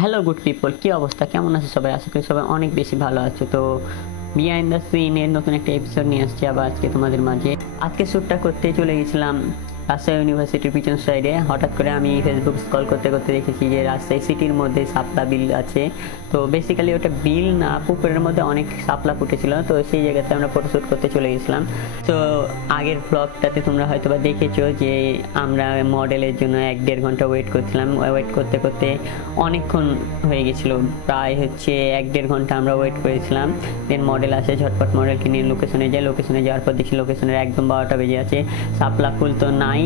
Hello good people, কি অবস্থা, কেমন আছে সবাই? আশা করি সবাই অনেক বেশি ভালো আছে। তো বিহাইন্ড দ্য সিনের নতুন একটা এপিসোড নিয়ে আসছি আবার আজকে তোমাদের মাঝে। আজকে শ্যুটটা করতে চলে গেছিলাম রাজশাহী ইউনিভার্সিটির পিছন সাইডে। হঠাৎ করে আমি ফেসবুক স্ক্রল করতে করতে দেখেছি যে রাজশাহী সিটির মধ্যে শাপলা বিল আছে। তো বেসিক্যালি ওটা বিল না, পুকুরের মধ্যে অনেক শাপলা ফুটেছিল, তো সেই জায়গাতে আমরা ফটোশ্যুট করতে চলে গেছিলাম। তো আগের ব্লগটাতে তোমরা হয়তো বা দেখেছো যে আমরা মডেলের জন্য 1-1.5 ঘন্টা ওয়েট করছিলাম। ওয়েট করতে করতে অনেকক্ষণ হয়ে গেছিলো, প্রায় 1-1.5 ঘন্টা আমরা ওয়েট করেছিলাম। দেন মডেল আসে, ঝটপট মডেলকে নিয়ে লোকেশনে যায়। লোকেশনে যাওয়ার পর দেখি লোকেশনের একদম 12টা বেজে আছে, শাপলা ফুল তো নাই,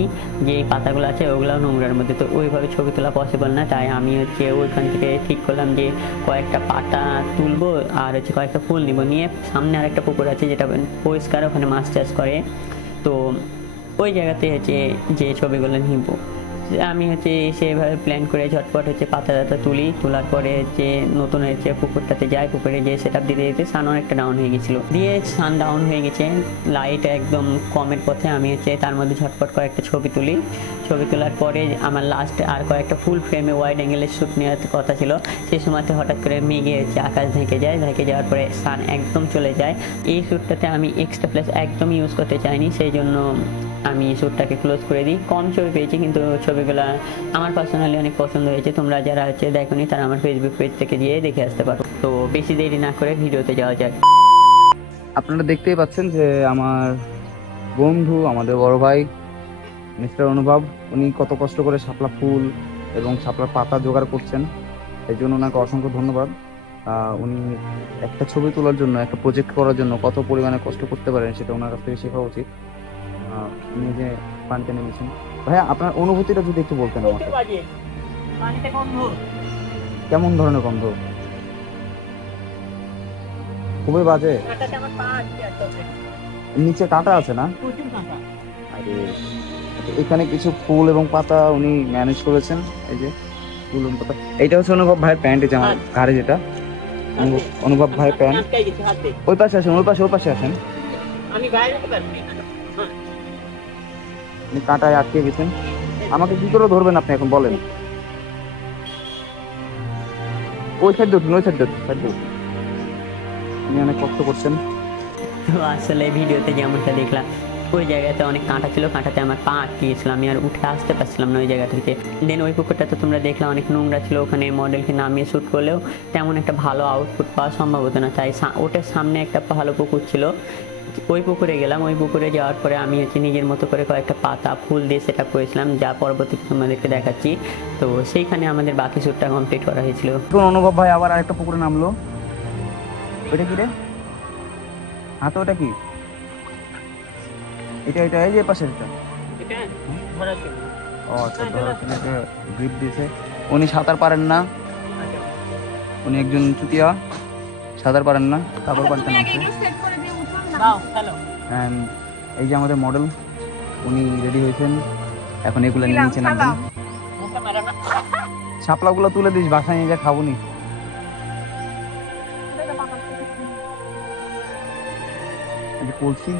যে পাতাগুলো আছে ওগুলো নোংরার মধ্যে। তো ওইভাবে ছবি তোলা পসিবল না, তাই আমি ওইখান থেকে ঠিক করলাম যে কয়েকটা পাতা তুলবো আর কয়েকটা ফুল নিব, নিয়ে সামনে আরেকটা পুকুর আছে যেটা পরিষ্কার, ওখানে মাছ চাষ করে। তো ওই জায়গাতে যে ছবিগুলো নিব আমি সেভাবে প্ল্যান করে ঝটপট পাতা টাতা তুলি। তোলার পরে নতুন পুকুরটাতে যাই, পুকুরে যেয়ে সেট আপ দিতে দিতে সান অনেকটা ডাউন হয়ে গেছিলো, দিয়ে সান ডাউন হয়ে গেছে, লাইট একদম কমের পথে। আমি তার মধ্যে ঝটপট কয়েকটা ছবি তুলি। ছবি তোলার পরে আমার লাস্ট আর কয়েকটা ফুল ফ্রেমে ওয়াইড অ্যাঙ্গেলের শ্যুট নেওয়ার কথা ছিল। সেই সময়তে হঠাৎ করে মেঘে আকাশ ঢেকে যায়, ঢেকে যাওয়ার পরে সান একদম চলে যায়। এই শ্যুটটাতে আমি এক্সট্রা ফ্ল্যাশ একদম ইউজ করতে চাইনি, সেই জন্য আমি শ্যুটটাকে ক্লোজ করে দিই। কম ছবি পেয়েছি, কিন্তু ছবিগুলো আমার পার্সোনালি অনেক পছন্দ হয়েছে। তোমরা যারা দেখোনি তারা আমার ফেসবুক পেজ থেকে গিয়ে দেখে আসতে পারো। তো বেশি দেরি না করে ভিডিওতে যাওয়া যাক। আপনারা দেখতেই পাচ্ছেন যে আমার বন্ধু, আমাদের বড় ভাই মিস্টার অনুভব, উনি কত কষ্ট করে শাপলা ফুল এবং শাপলার পাতা জোগাড় করছেন। এই জন্য ওনাকে অসংখ্য ধন্যবাদ। উনি একটা ছবি তোলার জন্য, একটা প্রজেক্ট করার জন্য কত পরিমাণে কষ্ট করতে পারেন সেটা ওনার কাছ থেকে শেখা উচিত। উনি যে পানিতে নেমেছেন, ভাইয়া আপনার অনুভূতিটা যদি একটু বলতেন আমাকে। কেমন ধরনের গন্ধ? খুবই বাজে। নিচে কাঁটা আছে না? আরে এখানে কিছু ফুল এবং পাতা উনি ম্যানেজ করেছেন। এই যে ফুল এবং পাতা, এইটা হচ্ছে অনুভব ভাইয়ের প্যান্ট, এই যে আমার ঘাড়ে যেটা অনুভব ভাইয়ের প্যান্ট। ওই পাশে আসেন, ওই পাশে আসেন। উনি কাঁটায় আটকে গেছেন। আমাকে কি করে ধরবেন আপনি এখন বলেন? ওই সাইড উঠুন, ওই সাইড উঠুন। উনি অনেক কষ্ট করছেন। তো আসলে ভিডিওতে যেমনটা দেখলাম ওই জায়গাতে অনেক কাঁটা ছিল, কাঁটাতে আমার পা আটকে গেছিলো, আমি আর উঠে আসতে পারছিলাম না ওই জায়গা থেকে। দেন ওই পুকুরটা তো তোমরা দেখলাম অনেক নোংরা ছিল, ওখানে মডেলকে নামিয়ে শ্যুট করলেও তেমন একটা ভালো আউটপুট পাওয়া সম্ভব হতো না। তাই ওটার সামনে একটা ভালো পুকুর ছিল, ওই পুকুরে গেলাম। ওই পুকুরে যাওয়ার পরে আমি নিজের মতো করে কয়েকটা পাতা ফুল দিয়ে সেট আপ করেছিলাম, যা পরবর্তীতে তোমাদেরকে দেখাচ্ছি। তো সেইখানে আমাদের বাকি শ্যুটটা কমপ্লিট করা হয়েছিল। এখন অনুভব ভাই আবার আরেকটা পুকুরে নামলো। ওইটা কি রে? হাতে ওটা কি? এটা এই যে পাশে এটা। ও আচ্ছা, গ্রিপ দিয়েছে। উনি সাঁতার পারেন না, উনি একজন চুতিয়া, সাঁতার পারেন না, তারপর পারতেন নামছে। এই যে আমাদের মডেল, উনি রেডি হয়েছেন, এখন এগুলো নিয়ে নিচে নামবেন। শাপলাগুলো তুলে দিস, বাসায় নিয়ে যা খাবো নি।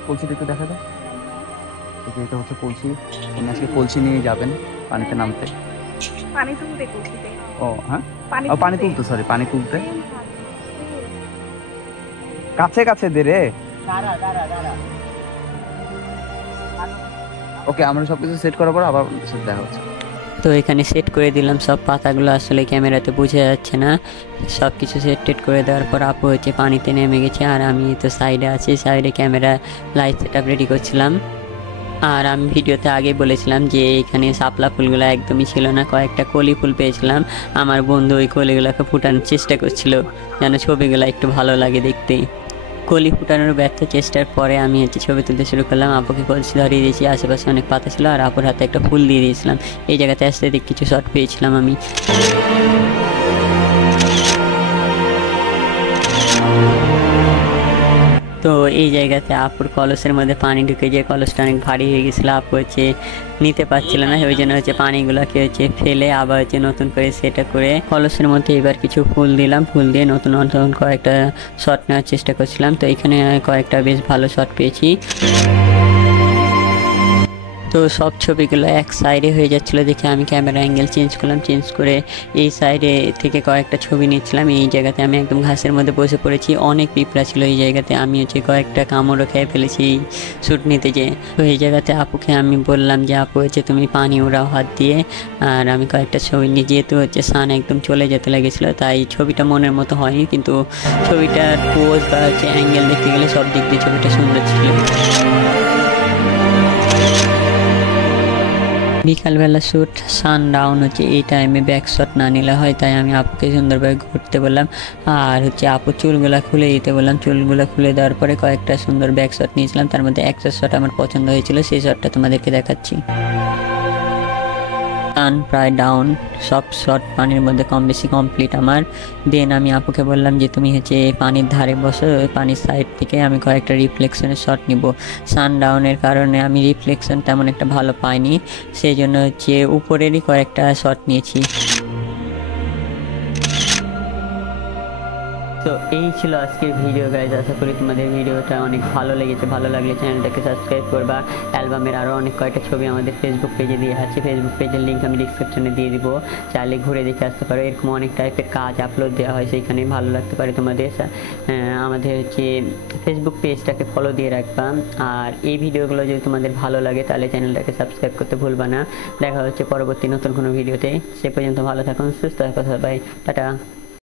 কলসিটা একটু দেখা যায়। এটা হচ্ছে কলসি, উনি আজকে কলসি নিয়ে যাবেন পানিতে নামতে। ও হ্যাঁ, পানি তুলতে, সরি পানি তুলতে। কাছে কাছে দে রে। ওকে, আমরা সবকিছু সেট করার পর আবার দেখা হচ্ছে। তো এখানে সেট করে দিলাম সব পাতাগুলো, আসলে ক্যামেরাতে বোঝা যাচ্ছে না। সব কিছু সেট টেট করে দেওয়ার পর আপু পানিতে নেমে গেছে, আর আমি তো সাইডে আছি, সাইডে camera light set up ready করছিলাম। আর আমি ভিডিওতে আগে বলেছিলাম যে এখানে শাপলা ফুলগুলো একদমই ছিল না, কয়েকটা কলি ফুল পেয়েছিলাম। আমার বন্ধু ওই কলিগুলোকে ফুটানোর চেষ্টা করছিল যেন ছবিগুলো একটু ভালো লাগে দেখতে। কলি ফুটানোর ব্যর্থ চেষ্টার পরে আমি ছবি তুলতে শুরু করলাম। আপুকে কলসি ধরিয়ে দিয়েছি, আশেপাশে অনেক পাতা ছিল, আর আপুর হাতে একটা ফুল দিয়ে দিয়েছিলাম। এই জায়গাতে আসতে কিছু শট পেয়েছিলাম আমি। তো এই জায়গাতে আপুর কলসের মধ্যে পানি ঢুকে, যে কলসটা অনেক ভারী হয়ে গেছিলো, আপু নিতে পারছিল না, ওই জন্য পানিগুলোকে ফেলে আবার নতুন করে সেটা করে কলসের মধ্যে এবার কিছু ফুল দিলাম। ফুল দিয়ে নতুন নতুন কয়েকটা শট নেওয়ার চেষ্টা করছিলাম। তো এখানে কয়েকটা বেশ ভালো শট পেয়েছি। তো তো সব ছবিগুলো এক সাইডে হয়ে যাচ্ছিলো দেখে আমি ক্যামেরা অ্যাঙ্গেল চেঞ্জ করলাম, চেঞ্জ করে এই সাইডে থেকে কয়েকটা ছবি নিচ্ছিলাম। এই জায়গাতে আমি একদম ঘাসের মধ্যে বসে পড়েছি, অনেক পিঁপড়া ছিল এই জায়গাতে। আমি কয়েকটা কামড়ও খেয়ে ফেলেছি এই শ্যুট নিতে যেয়ে। তো এই জায়গাতে আপুকে আমি বললাম যে আপু তুমি পানি ওড়াও হাত দিয়ে, আর আমি কয়েকটা ছবি নিয়ে, যেহেতু সান একদম চলে যেতে লেগেছিলো তাই ছবিটা মনের মতো হয়নি, কিন্তু ছবিটার পোজ বা অ্যাঙ্গেল দেখতে গেলে সব দিক দিয়ে ছবিটা সুন্দর ছিল। বিকালবেলা শ্যুট, সান ডাউন এই টাইমে ব্যাক শট না নিলে হয়, তাই আমি আপুকে সুন্দরভাবে ঘুরতে বললাম। আর আপু চুলগুলা খুলে দিতে বললাম। চুলগুলা খুলে দেওয়ার পরে কয়েকটা সুন্দর ব্যাক শট নিয়েছিলাম, তার মধ্যে একটা শট আমার পছন্দ হয়েছিল, সেই শটটা তোমাদেরকে দেখাচ্ছি। সান প্রায় ডাউন, সব শট পানির মধ্যে কম বেশি কমপ্লিট আমার। দেন আমি আপুকে বললাম যে তুমি পানির ধারে বসো, পানির সাইড থেকে আমি কয়েকটা রিফ্লেকশনের শট নিব। সান ডাউনের কারণে আমি রিফ্লেকশন তেমন একটা ভালো পাইনি, সেই জন্য উপরেরই কয়েকটা শট নিয়েছি। তো এই ছিল আজকের ভিডিও গাইজ। আশা করি তোমাদের ভিডিওটা অনেক ভালো লেগেছে। ভালো লাগলে চ্যানেলটাকে সাবস্ক্রাইব করবা। অ্যালবামের আরও অনেক কয়েকটা ছবি আমাদের ফেসবুক পেজে দিয়ে আছে, ফেসবুক পেজের লিঙ্ক আমি ডিসক্রিপশনে দিয়ে দিব, চাইলে ঘুরে দেখে আসতে পারো। এরকম অনেক টাইপের কাজ আপলোড দেওয়া হয়, সেইখানে ভালো লাগতে পারে তোমাদের। আমাদের ফেসবুক পেজটাকে ফলো দিয়ে রাখবা। আর এই ভিডিওগুলো যদি তোমাদের ভালো লাগে তাহলে চ্যানেলটাকে সাবস্ক্রাইব করতে ভুলবা না। দেখা হচ্ছে পরবর্তী নতুন কোনো ভিডিওতে। সে পর্যন্ত ভালো থাকুন, সুস্থ থাকো সবাই, টাটা।